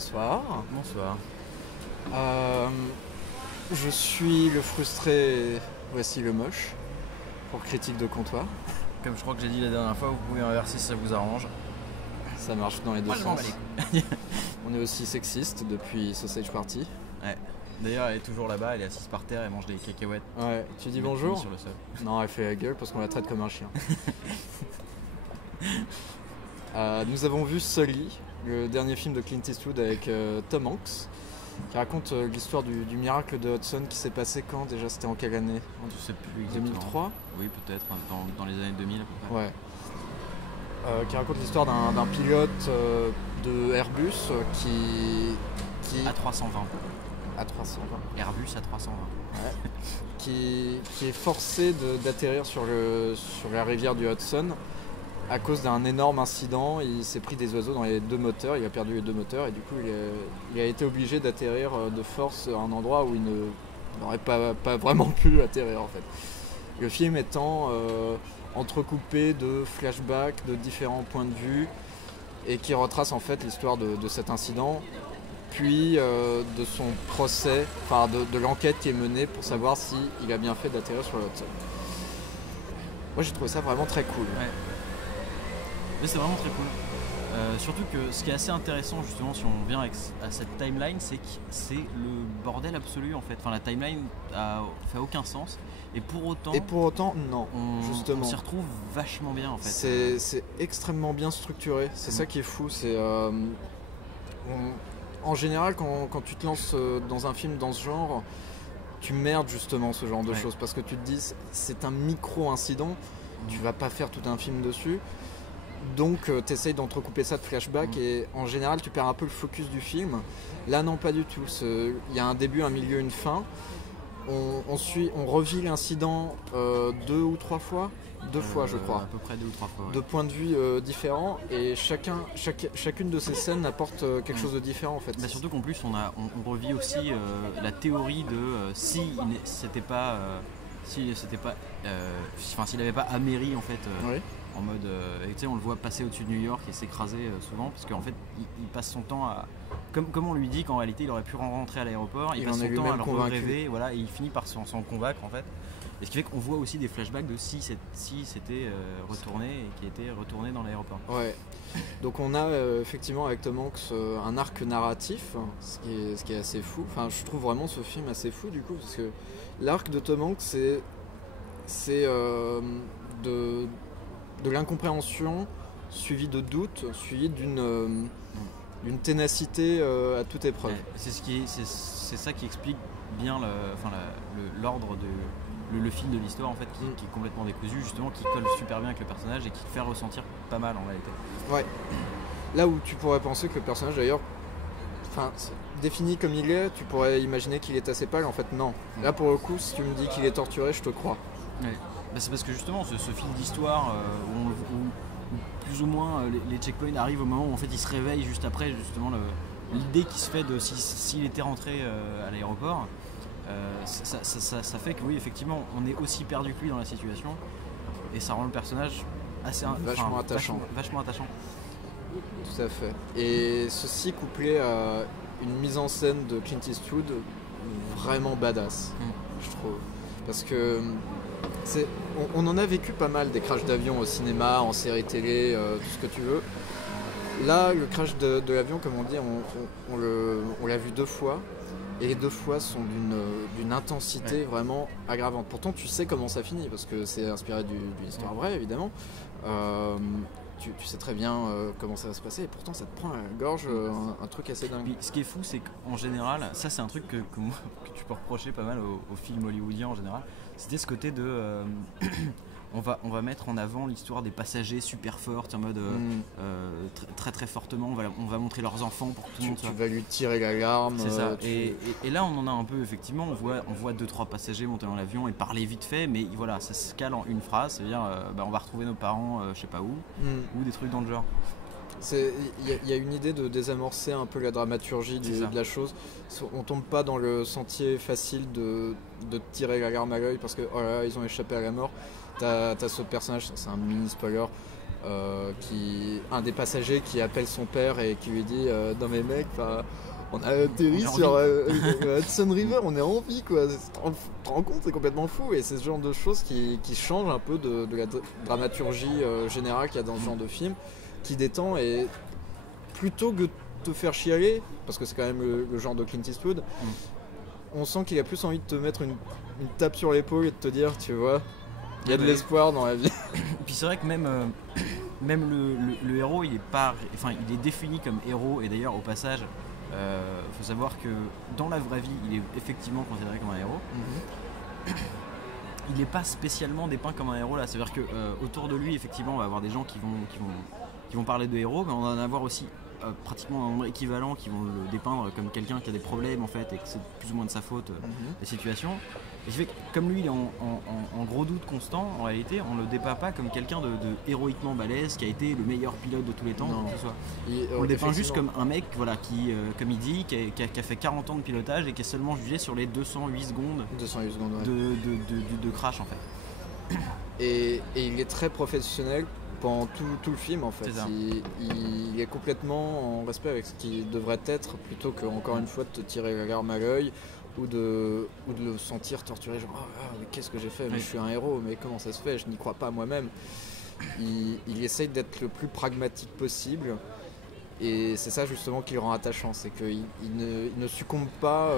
Bonsoir. Bonsoir. Euh, je suis le frustré, voici le moche, pour critique de comptoir. Comme je crois que j'ai dit la dernière fois, vous pouvez inverser si ça vous arrange. Ça marche dans les deux Moi, je m'en sens. bats les couilles. On est aussi sexiste depuis Sausage Party. Ouais. D'ailleurs, elle est toujours là-bas, elle est assise par terre, elle mange des cacahuètes. Ouais, tu dis Elle met bonjour sur le sol. Non, elle fait la gueule parce qu'on la traite comme un chien. Nous avons vu Sully, le dernier film de Clint Eastwood avec Tom Hanks, qui raconte l'histoire du miracle de Hudson qui s'est passé quand déjà? C'était en quelle année? Je sais plus exactement. 2003? Oui, peut-être, dans les années 2000 à peu près. Ouais. Qui raconte l'histoire d'un pilote de Airbus qui A320. à 320 Airbus A320. ouais, qui est forcé d'atterrir sur la rivière du Hudson à cause d'un énorme incident. Il s'est pris des oiseaux dans les deux moteurs, il a perdu les deux moteurs et du coup il a été obligé d'atterrir de force à un endroit où il n'aurait pas vraiment pu atterrir en fait. Le film étant entrecoupé de flashbacks de différents points de vue et qui retrace en fait l'histoire de cet incident, puis de son procès, enfin de l'enquête qui est menée pour savoir s'il a bien fait d'atterrir sur le Hudson. Moi j'ai trouvé ça vraiment très cool. Ouais. Mais c'est vraiment très cool. Surtout que ce qui est assez intéressant justement si on vient à cette timeline, c'est que c'est le bordel absolu en fait. Enfin la timeline fait aucun sens et pour autant non, on s'y retrouve vachement bien en fait. C'est extrêmement bien structuré, c'est ça qui est fou. En général quand tu te lances dans un film dans ce genre, tu merdes justement ce genre de choses parce que tu te dis c'est un micro incident, tu vas pas faire tout un film dessus. Donc tu essayes d'entrecouper ça de flashback et en général tu perds un peu le focus du film. Là non, pas du tout. Il y a un début, un milieu, une fin. On revit l'incident deux ou trois fois. Deux fois je crois. À peu près deux ou trois fois. Ouais. De points de vue différents et chacune de ces scènes apporte quelque chose de différent en fait. Bah surtout qu'en plus on revit aussi la théorie de s'il n'avait pas améri en fait. Oui. En mode, tu sais, on le voit passer au-dessus de New York et s'écraser souvent parce qu'en fait il passe son temps à, comme on lui dit qu'en réalité il aurait pu rentrer à l'aéroport, il passe son temps à le rêver, voilà, et il finit par s'en convaincre en fait. Et ce qui fait qu'on voit aussi des flashbacks de si c'était retourné et qui était retourné dans l'aéroport. Ouais. Donc on a effectivement avec Tom Hanks un arc narratif, ce qui est assez fou. Enfin, je trouve vraiment ce film assez fou du coup parce que l'arc de Tom Hanks c'est de l'incompréhension, suivi de doute, suivi d'une ténacité à toute épreuve. Ouais, c'est ça qui explique bien l'ordre le fil de l'histoire en fait qui est complètement décousu justement, qui colle super bien avec le personnage et qui le fait ressentir pas mal en réalité. Ouais. Là où tu pourrais penser que le personnage d'ailleurs, défini comme il est, tu pourrais imaginer qu'il est assez pâle, en fait non. Là pour le coup, si tu me dis qu'il est torturé, je te crois. Ouais. Bah, c'est parce que justement ce fil d'histoire où plus ou moins les checkpoints arrivent au moment où en fait il se réveille juste après justement l'idée qui se fait de s'il était rentré à l'aéroport, ça fait que oui effectivement on est aussi perdu que lui dans la situation et ça rend le personnage assez vachement attachant. Vachement attachant. Tout à fait. Et ceci couplé à une mise en scène de Clint Eastwood vraiment badass, je trouve. Parce que on en a vécu pas mal des crashs d'avion au cinéma, en série télé, tout ce que tu veux. Là, le crash de l'avion, comme on dit, on l'a vu deux fois. Et les deux fois sont d'une intensité vraiment aggravante. Pourtant, tu sais comment ça finit, parce que c'est inspiré d'une histoire vraie, évidemment. Tu sais très bien comment ça va se passer, et pourtant ça te prend à la gorge un truc assez dingue. Puis, ce qui est fou, c'est qu'en général, ça c'est un truc que tu peux reprocher pas mal aux films hollywoodiens en général, c'était ce côté de on va mettre en avant l'histoire des passagers super fortes en mode très très fortement, on va montrer leurs enfants pour que tout le monde soit... Tu vas lui tirer l'alarme. C'est ça. Et là on en a un peu effectivement, on voit 2-3 passagers monter dans l'avion et parler vite fait, mais voilà, ça se cale en une phrase, c'est-à-dire on va retrouver nos parents je sais pas où, ou des trucs dans le genre. Il y a une idée de désamorcer un peu la dramaturgie de la chose. On tombe pas dans le sentier facile de tirer l'alarme à l'œil parce que oh là là, ils ont échappé à la mort. T'as ce personnage, c'est un mini spoiler, un des passagers qui appelle son père et qui lui dit non mais mec, on a atterri On est sur Hudson River, on est en vie quoi. Tu te rends compte, c'est complètement fou et c'est ce genre de choses qui changent un peu de la dramaturgie générale qu'il y a dans ce genre de film, qui détend et plutôt que de te faire chialer, parce que c'est quand même le genre de Clint Eastwood, on sent qu'il a plus envie de te mettre une tape sur l'épaule et de te dire, tu vois, il y a de l'espoir dans la vie. Et puis c'est vrai que même le héros, il est défini comme héros, et d'ailleurs au passage, faut savoir que dans la vraie vie, il est effectivement considéré comme un héros. Il n'est pas spécialement dépeint comme un héros là, c'est-à-dire que autour de lui, effectivement, on va avoir des gens qui vont parler de héros, mais on va en avoir aussi pratiquement un nombre équivalent qui vont le dépeindre comme quelqu'un qui a des problèmes en fait et que c'est plus ou moins de sa faute la situation. Et ce qui fait que comme lui il est en gros doute constant, en réalité on le dépeint pas comme quelqu'un de héroïquement balèze qui a été le meilleur pilote de tous les temps, que ce soit. On le dépeint juste comme un mec qui, comme il dit, qui a fait 40 ans de pilotage et qui est seulement jugé sur les 208 secondes, de crash en fait. Et il est très professionnel pendant tout le film en fait. Il est complètement en respect avec ce qu'il devrait être, plutôt que encore une fois de te tirer la larme à l'œil ou de le sentir torturé, genre mais qu'est-ce que j'ai fait, mais je suis un héros, mais comment ça se fait, je n'y crois pas moi-même. Il essaye d'être le plus pragmatique possible et c'est ça justement qui le rend attachant, c'est qu'il ne succombe pas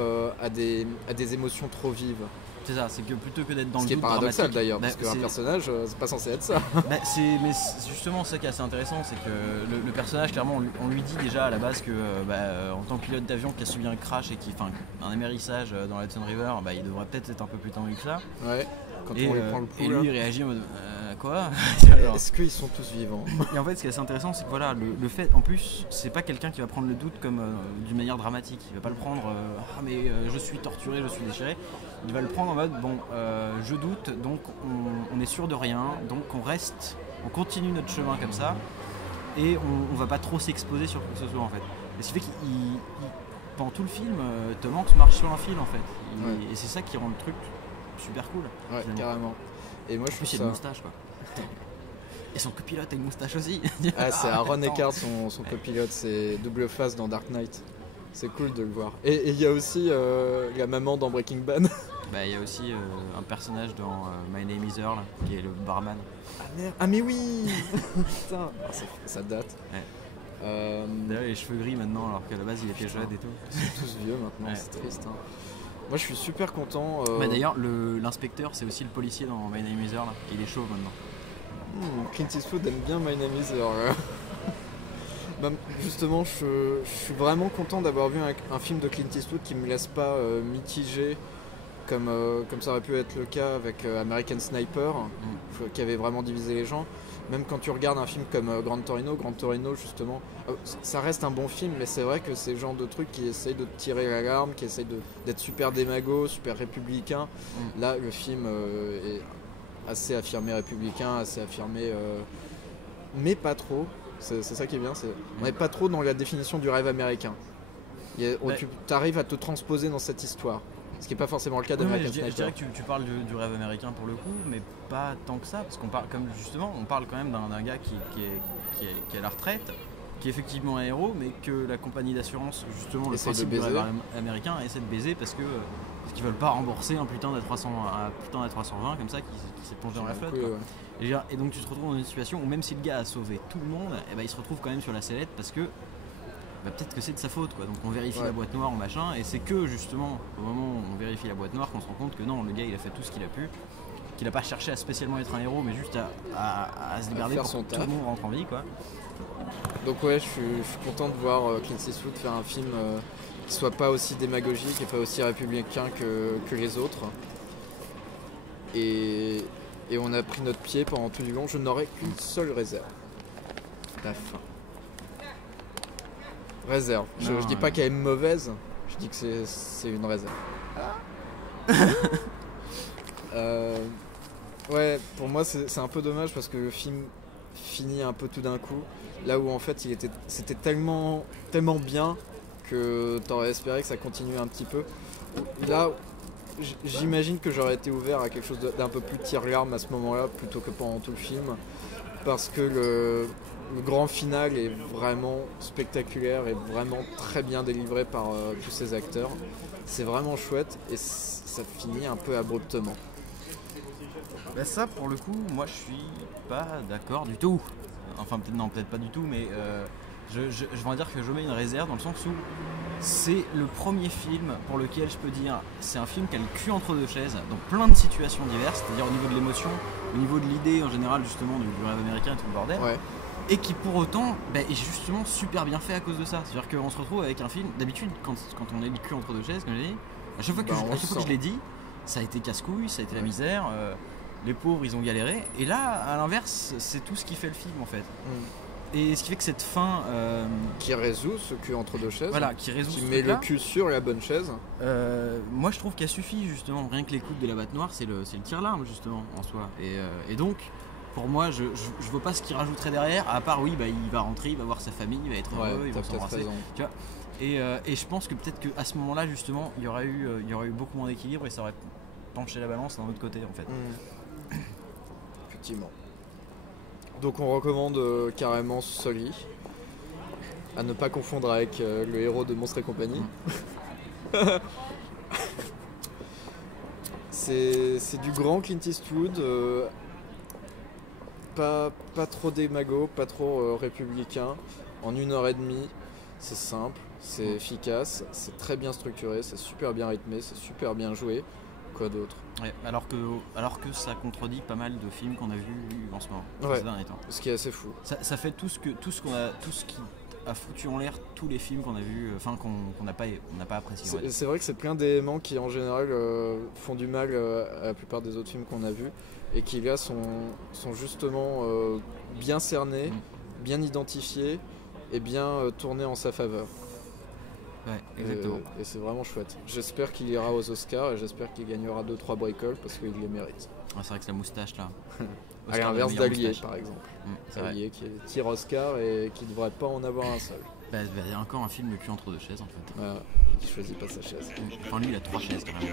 à des émotions trop vives. C'est ça, c'est que plutôt que d'être dans ce le qui doute est paradoxal dramatique, d'ailleurs, parce qu'un personnage, c'est pas censé être ça. Mais c'est justement ça qui est assez intéressant, c'est que le personnage, clairement, on lui dit déjà à la base que en tant que pilote d'avion qui a subi un crash et un amérissage dans la Hudson River, il devrait peut-être être un peu plus tendu que ça. Ouais, quand on lui prend le pouls. Et lui il réagit en mode quoi. Est-ce qu'ils sont tous vivants? Et en fait, ce qui est assez intéressant, c'est que voilà, le fait, en plus, c'est pas quelqu'un qui va prendre le doute comme d'une manière dramatique. Il va pas le prendre, je suis torturé, je suis déchiré. Il va le prendre en mode je doute, donc on est sûr de rien, donc on continue notre chemin comme ça, et on va pas trop s'exposer sur quoi que ce soit en fait. Et ce qui fait qu'il pendant tout le film, Tom Hanks marche sur un fil en fait. Et c'est ça qui rend le truc super cool. Ouais, finalement. Carrément. Et moi je trouve ça. Une moustache quoi. Et son copilote a une moustache aussi. C'est Aaron Eckhart, son copilote, c'est double face dans Dark Knight. C'est cool de le voir. Et il y a aussi la maman dans Breaking Bad. Il y a aussi un personnage dans My Name is Earl qui est le barman. Ah mais oui. Putain, ça date. Ouais. D'ailleurs il a les cheveux gris maintenant alors qu'à la base il était jeune et tout. Ils sont tous vieux maintenant, c'est triste. Hein. Moi je suis super content. D'ailleurs l'inspecteur c'est aussi le policier dans My Name is Earl, il est chauve maintenant. Clint Eastwood aime bien My Name is Earl. Justement, je suis vraiment content d'avoir vu un film de Clint Eastwood qui me laisse pas mitigé comme ça aurait pu être le cas avec American Sniper, qui avait vraiment divisé les gens. Même quand tu regardes un film comme Gran Torino justement, ça reste un bon film, mais c'est vrai que c'est le genre de truc qui essaye de tirer l'alarme, qui essaye d'être super démago, super républicain. Là, le film est assez affirmé républicain, assez affirmé, mais pas trop. C'est ça qui est bien, on n'est pas trop dans la définition du rêve américain. Tu arrives à te transposer dans cette histoire, ce qui n'est pas forcément le cas d'American Sniper. Je dirais que tu parles du rêve américain pour le coup, mais pas tant que ça, parce qu'on parle on parle quand même d'un gars qui est à la retraite, qui est effectivement un héros, mais que la compagnie d'assurance, justement, le principe du rêve américain, essaie de baiser parce qu'ils veulent pas rembourser un putain d'A320 comme ça qui s'est plongé dans la flotte. Et donc tu te retrouves dans une situation où même si le gars a sauvé tout le monde, il se retrouve quand même sur la sellette parce que peut-être que c'est de sa faute quoi. Donc on vérifie la boîte noire machin, et c'est que justement au moment où on vérifie la boîte noire qu'on se rend compte que non, le gars il a fait tout ce qu'il a pu, qu'il a pas cherché à spécialement être un héros, mais juste à se démerder pour que tout le monde rentre en vie quoi. Donc je suis content de voir Clint Eastwood faire un film qui soit pas aussi démagogique et pas aussi républicain que les autres. Et on a pris notre pied pendant tout du long. Je n'aurai qu'une seule réserve. La fin. Réserve. Je dis pas qu'elle est mauvaise, je dis que c'est une réserve. Pour moi c'est un peu dommage parce que le film finit un peu tout d'un coup. Là où en fait c'était tellement bien que t'aurais espéré que ça continue un petit peu. Là, j'imagine que j'aurais été ouvert à quelque chose d'un peu plus tire-larme à ce moment-là plutôt que pendant tout le film. parce que le grand final est vraiment spectaculaire et vraiment très bien délivré par tous ces acteurs. C'est vraiment chouette et ça finit un peu abruptement. Bah ça pour le coup, moi je suis pas d'accord du tout. Enfin peut-être pas du tout, mais je vais en dire que je mets une réserve dans le sens où c'est le premier film pour lequel je peux dire c'est un film qui a le cul entre deux chaises dans plein de situations diverses, c'est-à-dire au niveau de l'émotion, au niveau de l'idée en général justement du rêve américain et tout le bordel. Ouais. Et qui pour autant est justement super bien fait à cause de ça. C'est-à-dire qu'on se retrouve avec un film, d'habitude quand on est le cul entre deux chaises, comme j'ai dit, à chaque fois que je l'ai dit, ça a été casse-couille, ça a été la misère, les pauvres ils ont galéré, et là à l'inverse c'est tout ce qui fait le film en fait. Et ce qui fait que cette fin qui résout ce cul entre deux chaises, voilà, qui met le cul sur la bonne chaise. Moi je trouve qu'elle suffit justement, rien que l'écoute de la batte noire c'est le tire-larme justement en soi. Et donc pour moi, je vois pas ce qu'il rajouterait derrière, à part il va rentrer, il va voir sa famille, il va être heureux, il va s'embrasser. Tu vois, et je pense que peut-être qu'à ce moment-là, justement, il y aurait eu beaucoup moins d'équilibre et ça aurait penché la balance d'un autre côté, en fait. Effectivement. Donc on recommande carrément Sully, à ne pas confondre avec le héros de Monstres et compagnie. C'est du grand Clint Eastwood. Pas trop démago, pas trop républicain. En 1h30, c'est simple, c'est efficace, c'est très bien structuré, c'est super bien rythmé, c'est super bien joué. Quoi d'autre ? Ouais, alors que ça contredit pas mal de films qu'on a vus en ce moment, ces derniers temps. Ce qui est assez fou. Ça fait tout ce qui a foutu en l'air tous les films qu'on a vus, enfin qu'on n'a pas apprécié. C'est vrai que c'est plein d'éléments qui en général font du mal à la plupart des autres films qu'on a vus. Et qui là sont justement bien cernés, bien identifiés et bien tournés en sa faveur. Ouais, exactement. Et c'est vraiment chouette. J'espère qu'il ira aux Oscars et j'espère qu'il gagnera 2-3 bricoles parce qu'il les mérite. C'est vrai que la moustache là. À l'inverse d'Allier par exemple. Allier qui tire Oscar et qui ne devrait pas en avoir un seul. Il y a encore un film le cul entre deux chaises en fait. Voilà, il choisit pas sa chaise. Enfin lui il a 3 chaises quand même.